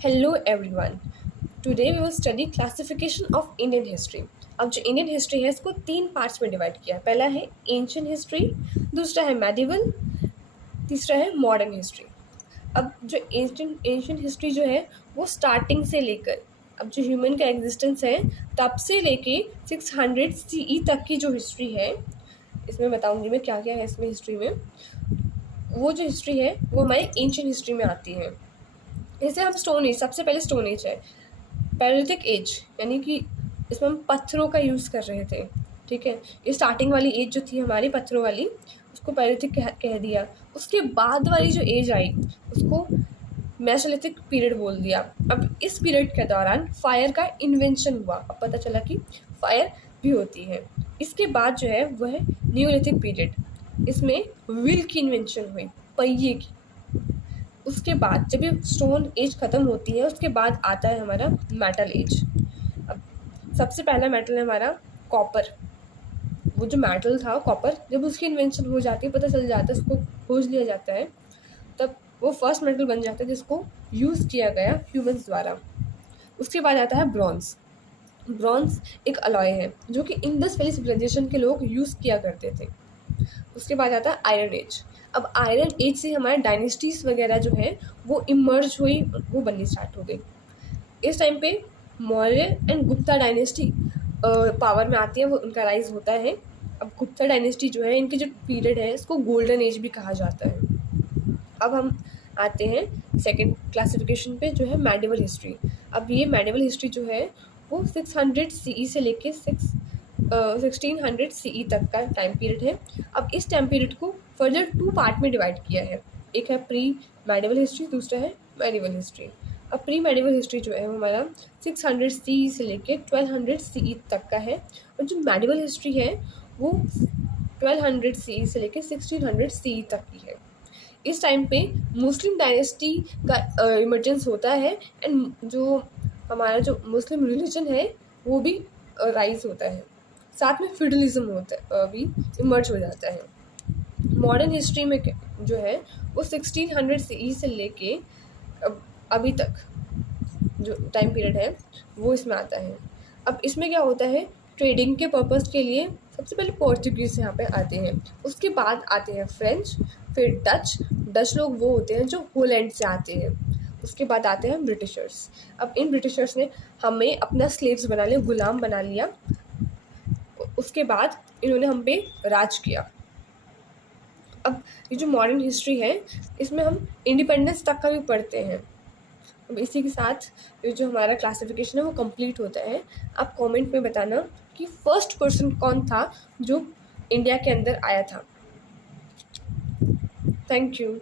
Hello everyone. Today we will study classification of Indian history. अब जो Indian history है इसको तीन पार्ट्स में डिवाइड किया है। पहला है एंशियंट हिस्ट्री, दूसरा है मेडिवल, तीसरा है मॉडर्न हिस्ट्री। अब जो एंशियंट हिस्ट्री जो है वो स्टार्टिंग से लेकर अब जो ह्यूमन का एग्जिस्टेंस है तब से लेके 600 सीई तक की जो हिस्ट्री है, इसमें बताऊंगी मैं क्या क्या है इसमें हिस्ट्री में। वो जो हिस्ट्री है वो हमारे एंशियंट हिस्ट्री में आती है। जैसे हम स्टोन एज, सबसे पहले स्टोन एज है, पैरेलिथिक एज, यानी कि इसमें हम पत्थरों का यूज़ कर रहे थे। ठीक है, ये स्टार्टिंग वाली एज जो थी हमारी पत्थरों वाली, उसको पैरेलिथिक कह दिया। उसके बाद वाली जो एज आई उसको मेसोलिथिक पीरियड बोल दिया। अब इस पीरियड के दौरान फायर का इन्वेंशन हुआ। अब पता चला कि फायर भी होती है। इसके बाद जो है वह है न्यूलिथिक पीरियड। इसमें व्हील की इन्वेंशन हुई, पहिए की। उसके बाद जब ये स्टोन एज ख़त्म होती है उसके बाद आता है हमारा मेटल एज। अब सबसे पहला मेटल है हमारा कॉपर। वो जो मेटल था कॉपर, जब उसकी इन्वेंशन हो जाती है, पता चल जाता है, उसको खोज लिया जाता है, तब वो फर्स्ट मेटल बन जाता है जिसको यूज़ किया गया ह्यूमंस द्वारा। उसके बाद आता है ब्रॉन्ज। ब्रॉन्ज एक अलॉय है जो कि इंडस वैली सिविलाइजेशन के लोग यूज़ किया करते थे। उसके बाद आता है आयरन एज। अब आयरन एज से हमारे डायनेस्टीज़ वगैरह जो है वो इमर्ज हुई, वो बननी स्टार्ट हो गई। इस टाइम पे Maurya and Gupta dynasty power में आती है, वो उनका राइज होता है। अब गुप्ता डायनेस्टी जो है, इनकी जो पीरियड है इसको गोल्डन एज भी कहा जाता है। अब हम आते हैं सेकंड क्लासिफिकेशन पे जो है मेडिवल हिस्ट्री। अब ये मेडिवल हिस्ट्री जो है वो 600 सीई से लेके 1600 सीई तक का टाइम पीरियड है। अब इस टाइम पीरियड को फर्दर टू पार्ट में डिवाइड किया है। एक है प्री मेडिवल हिस्ट्री, दूसरा है मेडिवल हिस्ट्री। अब प्री मेडिवल हिस्ट्री जो है वो हमारा 600 सीई से लेके 1200 सीई तक का है, और जो मेडिवल हिस्ट्री है वो 1200 सीई से लेके 1600 सीई तक की है। इस टाइम पे मुस्लिम डायनेस्टी का इमर्जेंस होता है, एंड जो हमारा जो मुस्लिम रिलीजन है वो भी राइज होता है। साथ में फ्यूडलिज्म होता भी इमर्ज हो जाता है। मॉडर्न हिस्ट्री में जो है वो 1600 सीई से लेके अभी तक जो टाइम पीरियड है वो इसमें आता है। अब इसमें क्या होता है, ट्रेडिंग के पर्पस के लिए सबसे पहले पोर्चुगीज़ यहाँ पे आते हैं। उसके बाद आते हैं फ्रेंच, फिर डच लोग वो होते हैं जो होलैंड से आते हैं। उसके बाद आते हैं ब्रिटिशर्स। अब इन ब्रिटिशर्स ने हमें अपना स्लेव्स बना लिया, गुलाम बना लिया। उसके बाद इन्होंने हम पे राज किया। अब ये जो मॉडर्न हिस्ट्री है इसमें हम इंडिपेंडेंस तक का भी पढ़ते हैं। अब इसी के साथ ये जो हमारा क्लासिफिकेशन है वो कंप्लीट होता है। आप कमेंट में बताना कि फर्स्ट पर्सन कौन था जो इंडिया के अंदर आया था। Thank you.